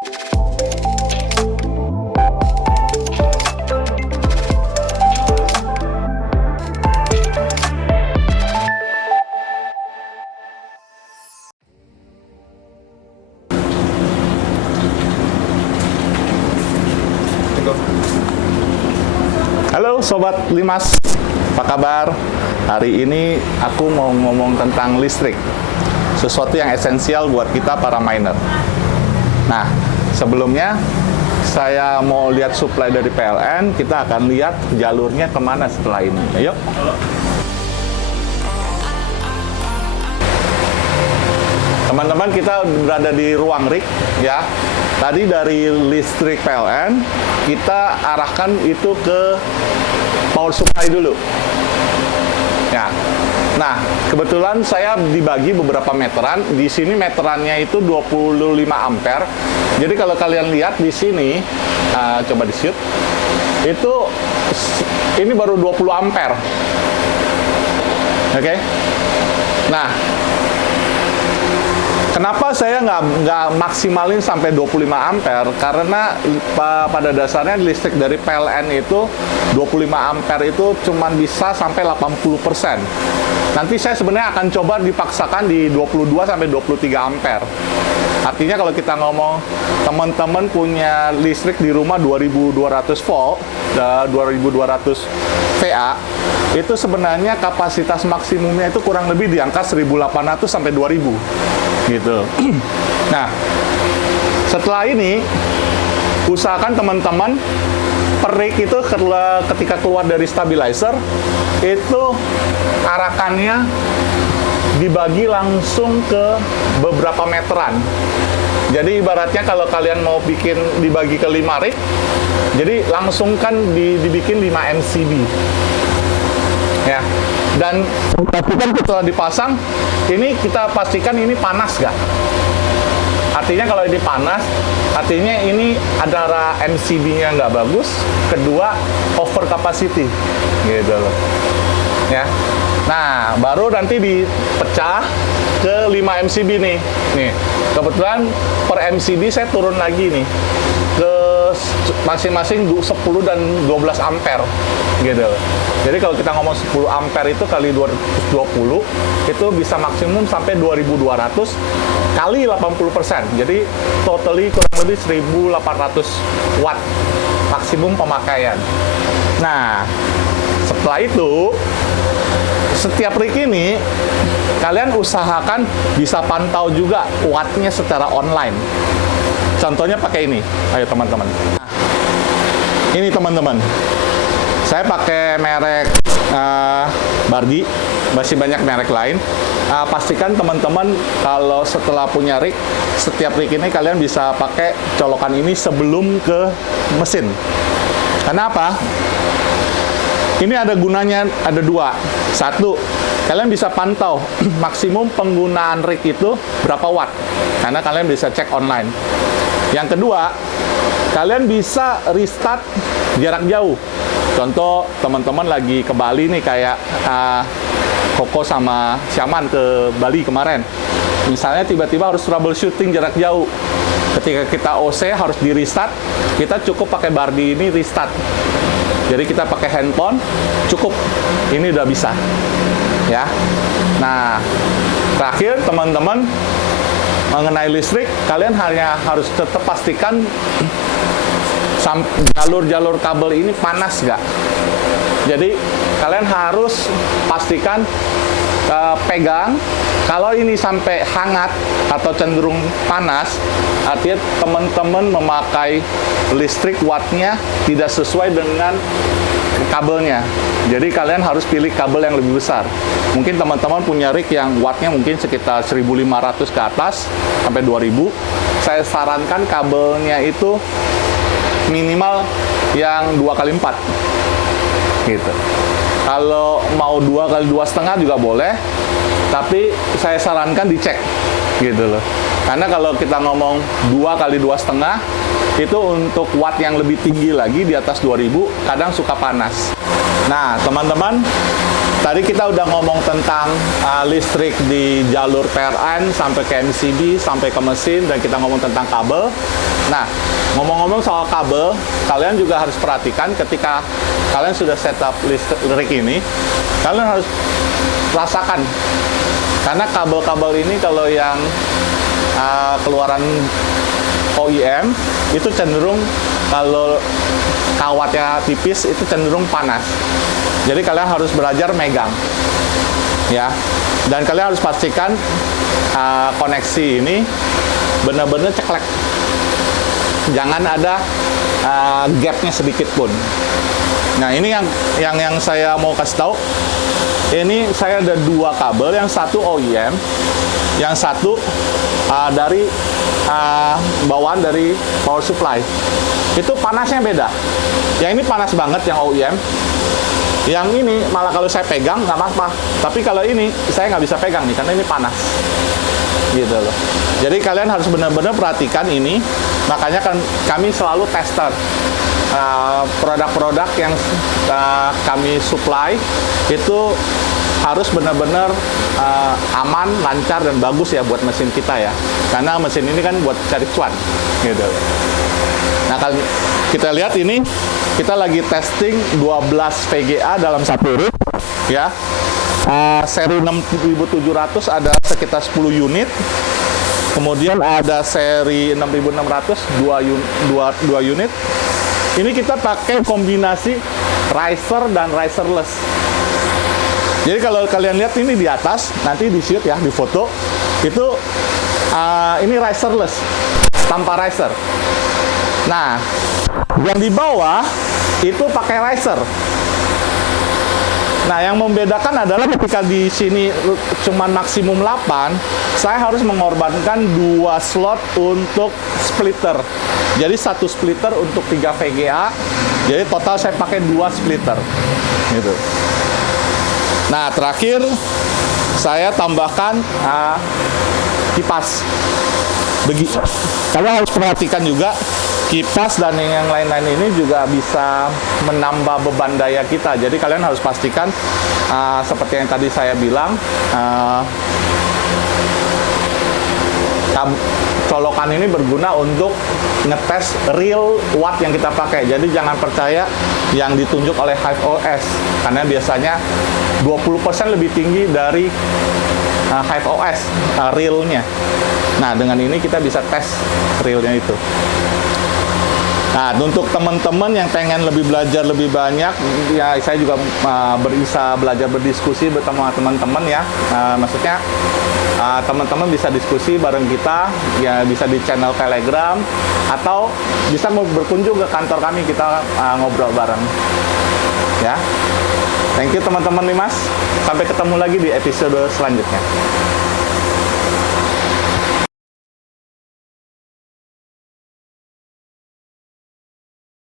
Halo Sobat Limas, apa kabar? Hari ini aku mau ngomong tentang listrik, sesuatu yang esensial buat kita para miner. Nah, sebelumnya saya mau lihat supply dari PLN, kita akan lihat jalurnya kemana setelah ini. Ayo. Teman-teman, kita berada di ruang rig ya. Tadi dari listrik PLN, kita arahkan itu ke power supply dulu. Ya. Nah, kebetulan saya dibagi beberapa meteran. Di sini meterannya itu 25 ampere. Jadi kalau kalian lihat di sini, coba di shoot, itu ini baru 20 ampere. Oke. Nah, kenapa saya nggak maksimalin sampai 25 ampere? Karena pada dasarnya listrik dari PLN itu 25 ampere itu cuma bisa sampai 80%. Nanti saya sebenarnya akan coba dipaksakan di 22 sampai 23 ampere. Artinya kalau kita ngomong teman-teman punya listrik di rumah 2200 volt, 2200 VA, itu sebenarnya kapasitas maksimumnya itu kurang lebih di angka 1800 sampai 2000. Gitu. Nah, setelah ini usahakan teman-teman perik itu ketika keluar dari stabilizer itu arakannya dibagi langsung ke beberapa meteran. Jadi ibaratnya kalau kalian mau bikin dibagi ke 5 rig, jadi langsung kan dibikin 5 MCB. Ya. Dan pastikan setelah dipasang, ini kita pastikan ini panas nggak? Artinya kalau ini panas, artinya ini antara MCB-nya nggak bagus, kedua over capacity, gitu loh. Ya. Nah, baru nanti dipecah ke 5 MCB nih. Nih, kebetulan per MCB saya turun lagi nih ke masing-masing 10 dan 12 ampere, gitu. Jadi kalau kita ngomong 10 ampere itu kali 220, itu bisa maksimum sampai 2200 kali 80%. Jadi totally kurang lebih 1800 watt maksimum pemakaian. Nah, setelah itu setiap rig ini kalian usahakan bisa pantau juga wattnya secara online. Contohnya pakai ini. Ayo teman-teman. Ini teman-teman. Saya pakai merek Bardi, masih banyak merek lain. Pastikan teman-teman kalau setelah punya rig, setiap rig ini kalian bisa pakai colokan ini sebelum ke mesin. Kenapa? Ini ada gunanya, ada dua. Satu, kalian bisa pantau maksimum penggunaan rig itu berapa watt, karena kalian bisa cek online. Yang kedua, kalian bisa restart jarak jauh. Contoh, teman-teman lagi ke Bali nih, kayak Koko sama Syaman ke Bali kemarin. Misalnya tiba-tiba harus troubleshooting jarak jauh. Ketika kita OC harus di restart, kita cukup pakai Bardi ini restart. Jadi kita pakai handphone, cukup. Ini udah bisa. Ya. Nah, terakhir teman-teman mengenai listrik, kalian hanya harus tetap pastikan jalur-jalur kabel ini panas nggak. Jadi kalian harus pastikan pegang. Kalau ini sampai hangat atau cenderung panas, artinya teman-teman memakai listrik wattnya tidak sesuai dengan kabelnya. Jadi kalian harus pilih kabel yang lebih besar. Mungkin teman-teman punya rig yang wattnya mungkin sekitar 1500 ke atas sampai 2000. Saya sarankan kabelnya itu minimal yang 2x4 gitu. Kalau mau 2x2,5 juga boleh, tapi saya sarankan dicek gitu loh. Karena kalau kita ngomong 2x2,5 itu untuk watt yang lebih tinggi lagi di atas 2000 kadang suka panas. Nah teman-teman, Tadi kita udah ngomong tentang listrik di jalur PLN sampai ke MCB, sampai ke mesin, dan kita ngomong tentang kabel. Nah, ngomong-ngomong soal kabel, kalian juga harus perhatikan ketika kalian sudah setup listrik ini, kalian harus rasakan. Karena kabel-kabel ini kalau yang keluaran OEM itu cenderung kalau kawatnya tipis itu cenderung panas. Jadi kalian harus belajar megang, ya. Dan kalian harus pastikan koneksi ini benar-benar ceklek. Jangan ada gapnya sedikit pun. Nah, ini yang saya mau kasih tahu. Ini saya ada dua kabel, yang satu OEM, yang satu dari bawaan dari power supply. Itu panasnya beda. Yang ini panas banget yang OEM. Yang ini malah kalau saya pegang nggak apa-apa. Tapi kalau ini saya nggak bisa pegang nih karena ini panas. Gitu loh. Jadi kalian harus benar-benar perhatikan ini. Makanya kan kami selalu tester produk-produk yang kami supply itu harus benar-benar aman, lancar, dan bagus ya buat mesin kita ya. Karena mesin ini kan buat cari cuan, gitu. Nah, kalau kita lihat ini, kita lagi testing 12 VGA dalam satu ring, ya. Seri 6700 ada sekitar 10 unit. Kemudian ada seri 6600 2 unit. Ini kita pakai kombinasi riser dan riserless. Jadi kalau kalian lihat ini di atas, nanti di shoot ya, di foto, itu ini riserless, tanpa riser. Nah, yang di bawah itu pakai riser. Nah, yang membedakan adalah ketika di sini cuma maksimum 8, saya harus mengorbankan 2 slot untuk splitter. Jadi 1 splitter untuk 3 VGA. Jadi total saya pakai 2 splitter. Gitu. Nah, terakhir saya tambahkan kipas. Begitu. Kalian harus perhatikan juga kipas dan yang lain-lain ini juga bisa menambah beban daya kita. Jadi kalian harus pastikan seperti yang tadi saya bilang, colokan ini berguna untuk ngetes real watt yang kita pakai. Jadi jangan percaya yang ditunjuk oleh Hive OS, karena biasanya 20% lebih tinggi dari Hive OS realnya. Nah, dengan ini kita bisa tes realnya itu. Nah, untuk teman-teman yang pengen lebih belajar lebih banyak, ya saya juga bisa belajar berdiskusi bersama teman-teman ya. Maksudnya teman-teman bisa diskusi bareng kita, ya bisa di channel Telegram atau bisa berkunjung ke kantor kami, kita ngobrol bareng. Ya. Thank you teman-teman Limas. Sampai ketemu lagi di episode selanjutnya.